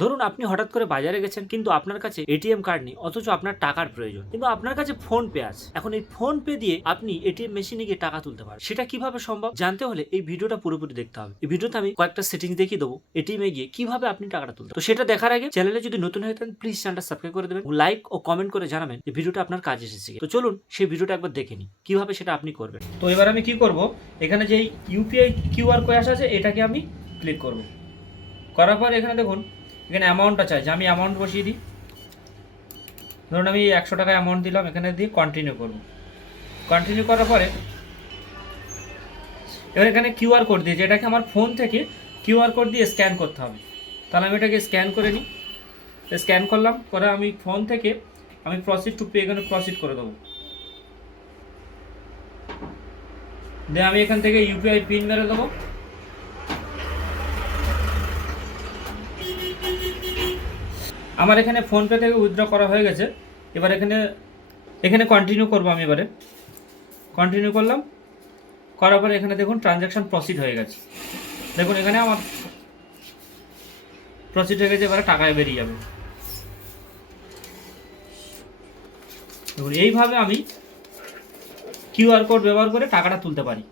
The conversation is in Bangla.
ধরুন আপনি হঠাৎ করে বাজারে গেছেন, কিন্তু আপনার কাছে এটিএম কার্ড নেই, অথচ আপনার টাকার প্রয়োজন, কিন্তু আপনার কাছে ফোন পে আছে। এখন এই ফোন পে দিয়ে আপনি এটিএম মেশিনে গিয়ে টাকা তুলতে পারেন। সেটা কিভাবে সম্ভব জানতে হলে এই ভিডিওটা পুরোপুরি দেখতে হবে। এই ভিডিওতে আমি কয়েকটা সেটিংস দেখিয়ে দেবো এটিএম এ গিয়ে কিভাবে আপনি টাকাটা তুলতে। তো সেটা দেখার আগে চ্যানেলে যদি নতুন হয়ে থাকেন প্লিজ চ্যানেলটা সাবস্ক্রাইব করে দেবেন, লাইক ও কমেন্ট করে জানাবেন যে ভিডিওটা আপনার কাজে এসেছে। তো চলুন সেই ভিডিওটা একবার দেখে নিই কিভাবে সেটা আপনি করবেন। তো এবার আমি কি করব, এখানে যে ইউপিআই কিউআর কোড আছে এটাকে আমি ক্লিক করব। করার পর এখানে দেখুন এখানে অ্যামাউন্টটা চাইছে, আমি অ্যামাউন্ট বসিয়ে দিই। ধরুন আমি 100 টাকা অ্যামাউন্ট দিলাম, এখানে দিয়ে কন্টিনিউ করব। কন্টিনিউ করার পরে এবার এখানে কিউআর কোড দিয়েছে, এটাকে আমার ফোন থেকে কিউআর কোড দিয়ে স্ক্যান করতে হবে। তাহলে আমি এটাকে স্ক্যান করে নিই। স্ক্যান করলাম, করে আমি ফোন থেকে আমি প্রসিড টু পে এখানে প্রসিড করে দেবো। দিয়ে আমি এখান থেকে ইউপিআই পিন মেরে দেবো। আমার এখানে ফোনপে থেকে উইথড্র করা হয়ে গেছে। এবার এখানে কন্টিনিউ করবো। আমি এবারে কন্টিনিউ করলাম, করার পরে এখানে দেখুন ট্রানজ্যাকশন প্রসিড হয়ে গেছে। দেখুন এখানে আমার প্রসিড হয়ে গেছে, এবারে টাকায় বেরিয়ে যাবে। দেখুন এইভাবে আমি কিউআর কোড ব্যবহার করে টাকাটা তুলতে পারি।